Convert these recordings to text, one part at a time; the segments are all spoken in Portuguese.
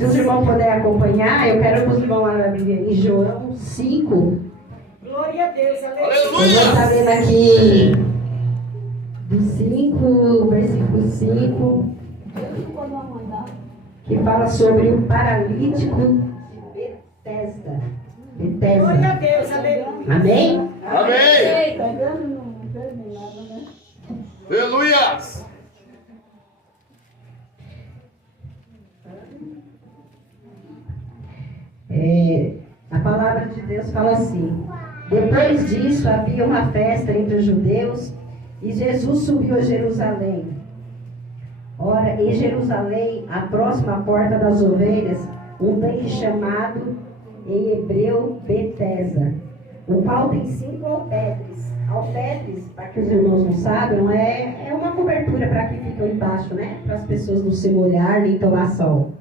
Se os irmãos puderem acompanhar, eu quero que os irmãos lá na Bíblia em João 5. Glória a Deus, aleluia. Eu vou estar lendo aqui do 5, versículo 5, que fala sobre o paralítico de Betesda. Glória a Deus, aleluia. Amém? Amém. Aleluia. A palavra de Deus fala assim: depois disso havia uma festa entre os judeus e Jesus subiu a Jerusalém. Ora, em Jerusalém, a próxima porta das ovelhas, um tanque chamado em hebreu Betesda, o qual tem 5 alpedres. Alpedres, para que os irmãos não saibam, é uma cobertura para que ficam embaixo, né? Para as pessoas não se molhar nem tomar sol.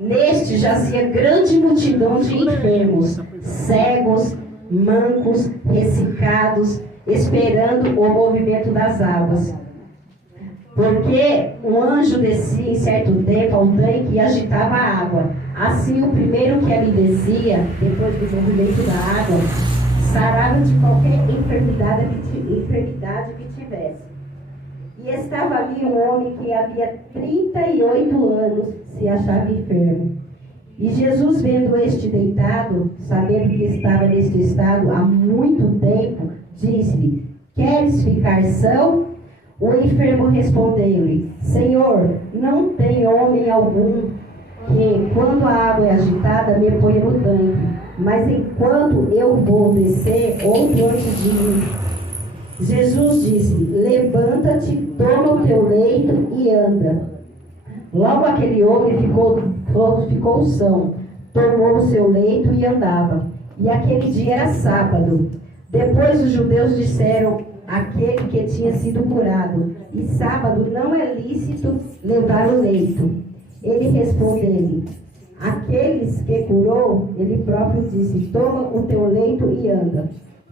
Neste jazia grande multidão de enfermos, cegos, mancos, ressecados, esperando o movimento das águas. Porque um anjo descia em certo tempo ao tanque e agitava a água. Assim, o primeiro que ali descia, depois do movimento da água, sarava de qualquer enfermidade que tivesse. E estava ali um homem que havia 38 anos se achava enfermo. E Jesus, vendo este deitado, sabendo que estava neste estado há muito tempo, disse-lhe: queres ficar são? O enfermo respondeu-lhe: Senhor, não tem homem algum que, quando a água é agitada, me ponha no tanque, mas enquanto eu vou descer, outro antes de mim. Jesus disse: levanta-te, toma o teu leito e anda. Logo aquele homem ficou são, tomou o seu leito e andava. E aquele dia era sábado. Depois os judeus disseram àquele que tinha sido curado: e sábado não é lícito levar o leito. Ele respondeu-lhe: aqueles que curou, ele próprio disse: toma o teu leito e anda.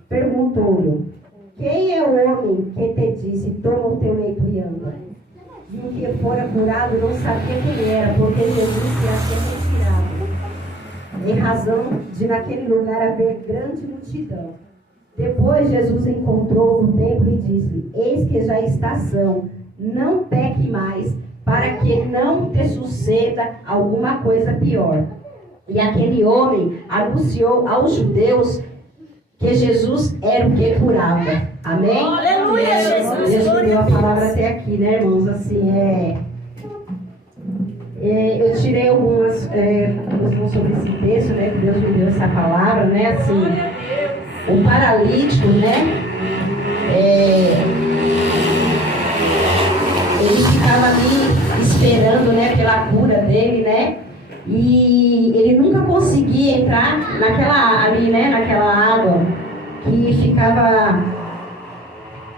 Perguntou-lhe: quem é o homem que te disse: toma o teu leito e anda? E o que fora curado não sabia quem era, porque Jesus se havia retirado, em razão de naquele lugar haver grande multidão. Depois Jesus encontrou no templo e disse: eis que já está são, não peque mais, para que não te suceda alguma coisa pior. E aquele homem anunciou aos judeus que Jesus era o que curava. Amém? Aleluia, Jesus. Deus me deu a palavra até aqui, né, irmãos? Assim, eu tirei algumas sobre esse texto, né, que Deus me deu essa palavra, né, assim, o paralítico, né, ele ficava ali esperando, né, pela cura dele, né, e ele nunca conseguia entrar naquela água que ficava.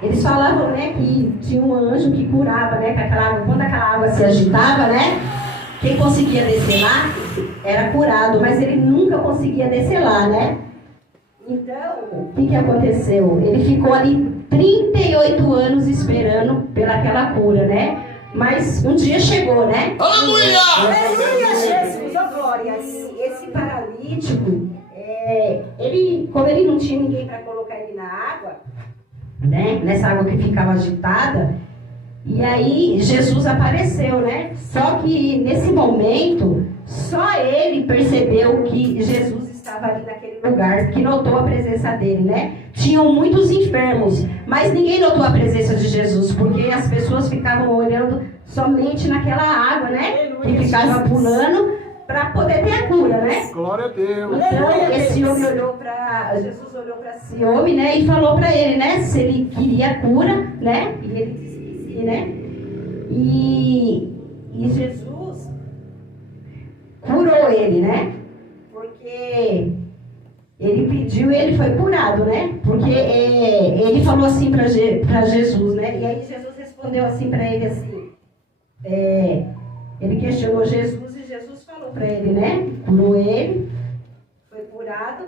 Eles falavam, né, que tinha um anjo que curava, né, que aquela água, quando aquela água se agitava, né, quem conseguia descer lá era curado, mas ele nunca conseguia descer lá, né. Então, o que aconteceu? Ele ficou ali 38 anos esperando pelaquela cura, né, mas um dia chegou, né. Aleluia! Aleluia, Jesus, ó glória. Esse paralítico, como ele não tinha ninguém para colocar ele na água, né, nessa água que ficava agitada, e aí Jesus apareceu, né? Só que nesse momento, só ele percebeu que Jesus estava ali naquele lugar, que notou a presença dele, né? Tinham muitos enfermos, mas ninguém notou a presença de Jesus, porque as pessoas ficavam olhando somente naquela água, né? Que ficava pulando, para poder ter a cura, né? Glória a Deus. Então, esse homem Jesus olhou para esse homem, né, e falou para ele, né, se ele queria a cura, né, e ele disse que sim, né, e Jesus curou ele, né, porque ele pediu e ele foi curado, né, porque ele falou assim para Jesus, né, e aí Jesus respondeu assim para ele, assim, ele questionou Jesus e Jesus falou para ele, né, curou ele, foi curado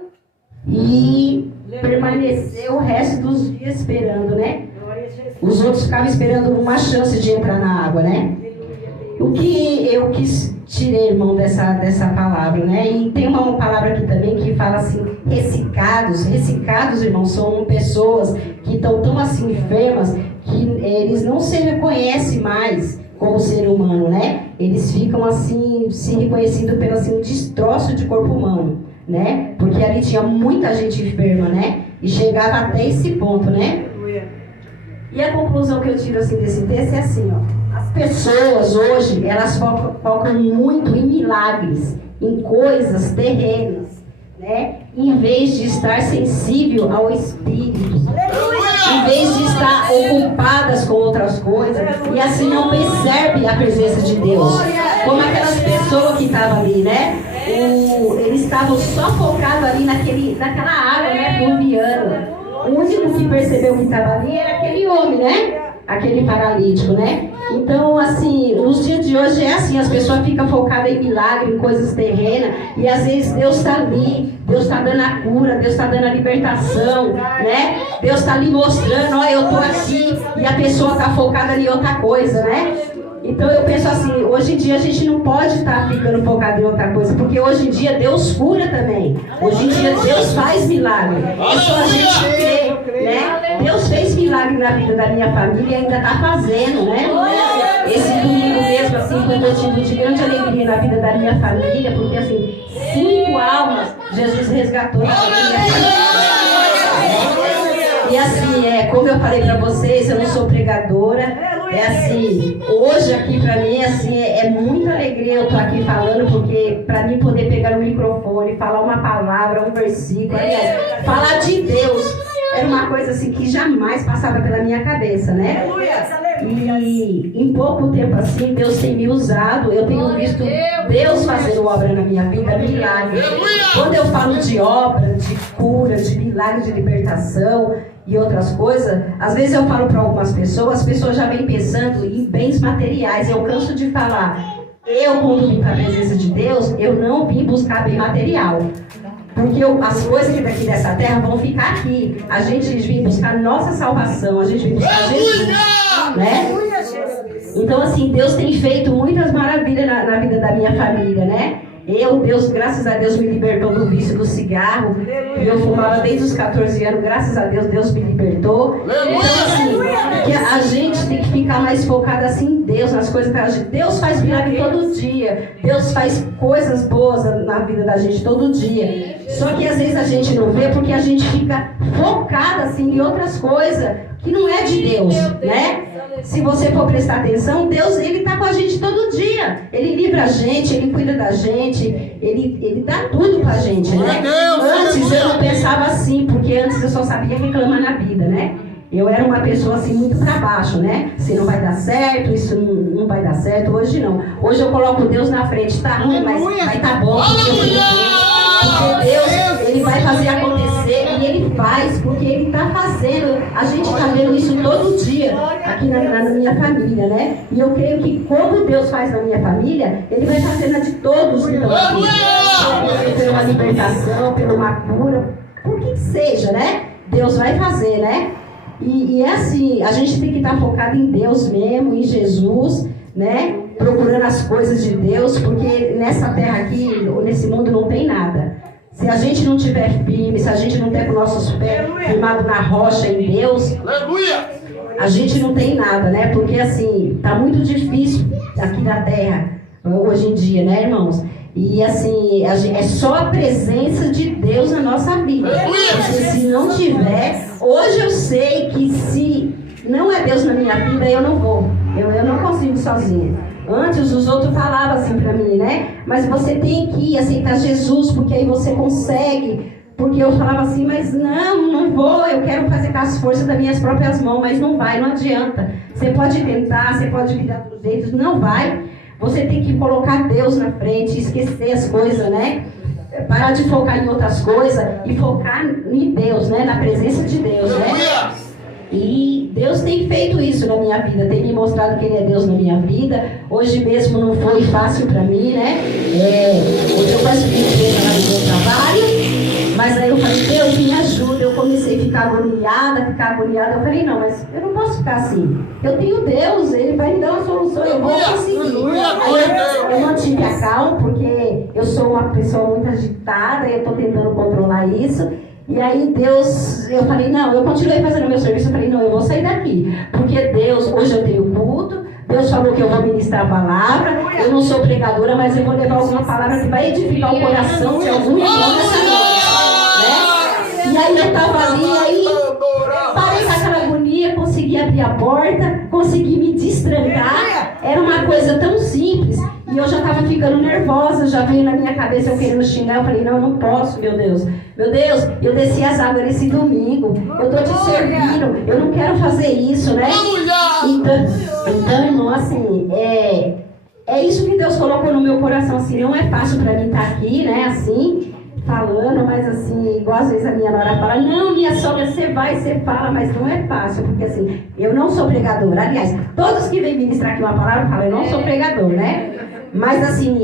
e permaneceu o resto dos dias esperando, né? Os outros ficavam esperando uma chance de entrar na água, né? O que eu quis tirei, irmão, dessa palavra, né? E tem uma palavra aqui também que fala assim, ressecados. Ressecados, irmão, são pessoas que estão tão assim enfermas que eles não se reconhecem mais como ser humano, né? Eles ficam assim, se reconhecendo pelo assim, um destroço de corpo humano, né? Porque ali tinha muita gente enferma, né? E chegava até esse ponto, né? E a conclusão que eu tiro assim, desse texto é assim, ó. As pessoas hoje, elas focam muito em milagres, em coisas terrenas, né? Em vez de estar sensível ao Espírito. Em vez de estar ocupadas com outras coisas, e assim não percebe a presença de Deus. Como aquelas pessoas que estavam ali, né? Eles estavam só focados ali naquela água, né? Fluviando. O único que percebeu que estava ali era aquele homem, né? Aquele paralítico, né? Então, assim, nos dias de hoje é assim, as pessoas ficam focadas em milagre, em coisas terrenas, e às vezes Deus está ali, Deus está dando a cura, Deus está dando a libertação, né? Deus está ali mostrando, ó, eu estou aqui, e a pessoa está focada em outra coisa, né? Então eu penso assim, hoje em dia a gente não pode estar ficando focado em outra coisa, porque hoje em dia Deus cura também. Hoje em dia Deus faz milagre. É só a gente crer, né? Deus fez milagre na vida da minha família e ainda está fazendo, né? Esse domingo mesmo, assim, foi um motivo de grande alegria na vida da minha família, porque assim, 5 almas Jesus resgatou na minha família. E assim, como eu falei para vocês, eu não sou pregadora. É assim, hoje aqui para mim assim, é muita alegria eu estar aqui falando, porque para mim poder pegar o microfone, falar uma palavra, um versículo, aliás, falar de Deus, era uma coisa assim que jamais passava pela minha cabeça, né? E em pouco tempo assim, Deus tem me usado, eu tenho visto Deus fazendo obra na minha vida, milagre. Quando eu falo de obra, de cura, de milagre, de libertação e outras coisas, às vezes eu falo para algumas pessoas, as pessoas já vêm pensando em bens materiais. Eu canso de falar, quando vim para a presença de Deus, eu não vim buscar bem material. Porque as coisas que daqui dessa terra vão ficar aqui. A gente vem buscar nossa salvação, a gente vem buscar Jesus, né? Então assim, Deus tem feito muitas maravilhas na vida da minha família, né? Deus, graças a Deus, me libertou do vício do cigarro. Eu fumava desde os 14 anos, graças a Deus, Deus me libertou. Então, assim, que a gente tem que ficar mais focado assim em Deus, nas coisas que a gente... Deus faz milagre todo dia. Deus faz coisas boas na vida da gente todo dia. Só que às vezes a gente não vê porque a gente fica focado assim em outras coisas que não é de Deus, né? Se você for prestar atenção, Deus, Ele está com a gente todo dia. Ele livra a gente, Ele cuida da gente, Ele dá tudo pra gente, né? Antes eu não pensava assim, porque antes eu só sabia reclamar na vida, né? Eu era uma pessoa assim muito pra baixo, né? Se não vai dar certo, isso não vai dar certo. Hoje não. Hoje eu coloco Deus na frente, tá ruim, mas vai tá bom. Porque Deus, Ele vai fazer acontecer e Ele faz, porque Ele tá fazendo. A gente tá vendo isso todo dia aqui na minha família, né? E eu creio que como Deus faz na minha família, Ele vai fazer na de todos que estão aqui. Pela uma libertação, pela uma cura, por que seja, né? Deus vai fazer, né? E é assim, a gente tem que estar focado em Deus mesmo, em Jesus, né? Procurando as coisas de Deus, porque nessa terra aqui, nesse mundo não tem nada. Se a gente não tiver firme, se a gente não ter com nossos pés firmados na rocha em Deus, a gente não tem nada, né? Porque assim, tá muito difícil aqui na terra, hoje em dia, né, irmãos? E assim, é só a presença de Deus na nossa vida. Porque se não tiver, hoje eu sei que se não é Deus na minha vida, eu não vou. Eu não consigo sozinha. Antes os outros falavam assim pra mim, né? Mas você tem que aceitar Jesus, porque aí você consegue. Porque eu falava assim, mas não vou, eu quero fazer com as forças das minhas próprias mãos, mas não vai, não adianta. Você pode tentar, você pode virar dos jeitos, não vai. Você tem que colocar Deus na frente, esquecer as coisas, né? Parar de focar em outras coisas e focar em Deus, né? Na presença de Deus, né? E Deus tem feito isso na minha vida, tem me mostrado que Ele é Deus na minha vida. Hoje mesmo não foi fácil para mim, né? Hoje eu quase fiquei no meu trabalho, mas aí eu falei, Deus me ajuda. Eu comecei a ficar agoniada. Eu falei, não, mas eu não posso ficar assim. Eu tenho Deus, Ele vai me dar uma solução, eu vou conseguir. Aí eu mantive a calma, porque eu sou uma pessoa muito agitada, eu estou tentando controlar isso. E aí Deus, eu falei, não, eu continuei fazendo meu serviço, eu falei, não, eu vou sair daqui. Porque Deus, hoje eu tenho culto, Deus falou que eu vou ministrar a palavra, eu não sou pregadora, mas eu vou levar alguma palavra que vai edificar o coração de algum irmão nessa noite, né? E aí eu estava ali, aí parei com aquela agonia, consegui abrir a porta, consegui me destrancar, era uma coisa tão simples, e eu já estava ficando nervosa, já veio na minha cabeça eu querendo xingar, eu falei, não, eu não posso, meu Deus, eu desci as águas esse domingo, eu estou te servindo, eu não quero fazer isso, né? Então, irmão, assim, é isso que Deus colocou no meu coração, assim, não é fácil para mim estar aqui, né, assim, falando, mas assim, igual às vezes a minha nora fala, não, minha sogra, você vai, você fala, mas não é fácil, porque assim, eu não sou pregadora, aliás, todos que vêm ministrar aqui uma palavra falam, eu não sou pregador, né? Mas assim,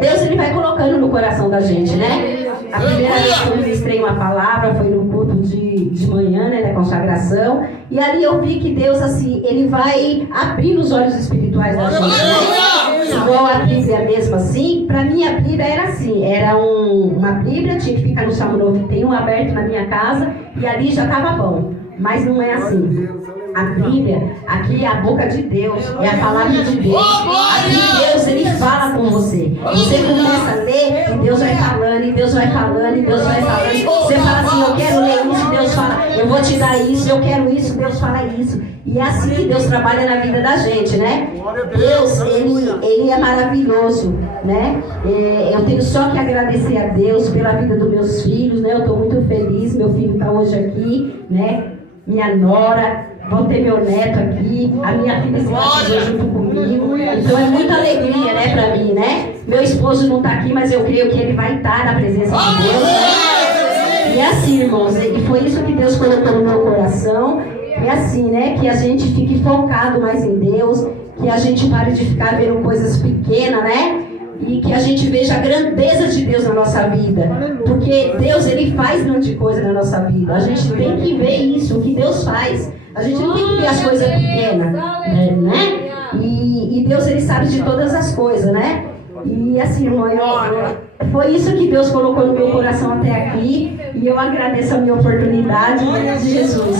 Deus ele vai colocando no coração da gente, né? A primeira vez que eu ministrei uma palavra foi no culto de manhã, né, da consagração, e ali eu vi que Deus, assim, ele vai abrir os olhos espirituais da gente, né? Igual a Bíblia mesmo, assim, pra mim a Bíblia era assim, era uma Bíblia, tinha que ficar no Salmo 91 aberto na minha casa, e ali já estava bom, mas não é assim. A Bíblia, aqui é a boca de Deus, é a palavra de Deus. Aqui Deus, ele fala com você. Você começa a ler e Deus vai falando, e Deus vai falando, e Deus vai falando. Você fala assim, eu quero ler isso, Deus fala, eu vou te dar isso, eu quero isso, Deus fala isso. E é assim que Deus trabalha na vida da gente, né? Deus, ele é maravilhoso, né? Eu tenho só que agradecer a Deus pela vida dos meus filhos, né? Eu estou muito feliz, meu filho está hoje aqui, né? Minha nora, vou ter meu neto aqui, a minha filha se batizou junto comigo, então é muita alegria, né, pra mim, né? Meu esposo não tá aqui, mas eu creio que ele vai estar na presença de Deus, né? E é assim, irmãos, e foi isso que Deus colocou no meu coração, é assim, né, que a gente fique focado mais em Deus, que a gente pare de ficar vendo coisas pequenas, né? E que a gente veja a grandeza de Deus na nossa vida. Porque Deus, ele faz grande coisa na nossa vida. A gente tem que ver isso, o que Deus faz. A gente não tem que ver as coisas pequenas, né? E Deus, ele sabe de todas as coisas, né? E assim, irmão, foi isso que Deus colocou no meu coração até aqui. E eu agradeço a minha oportunidade, em nome de Jesus.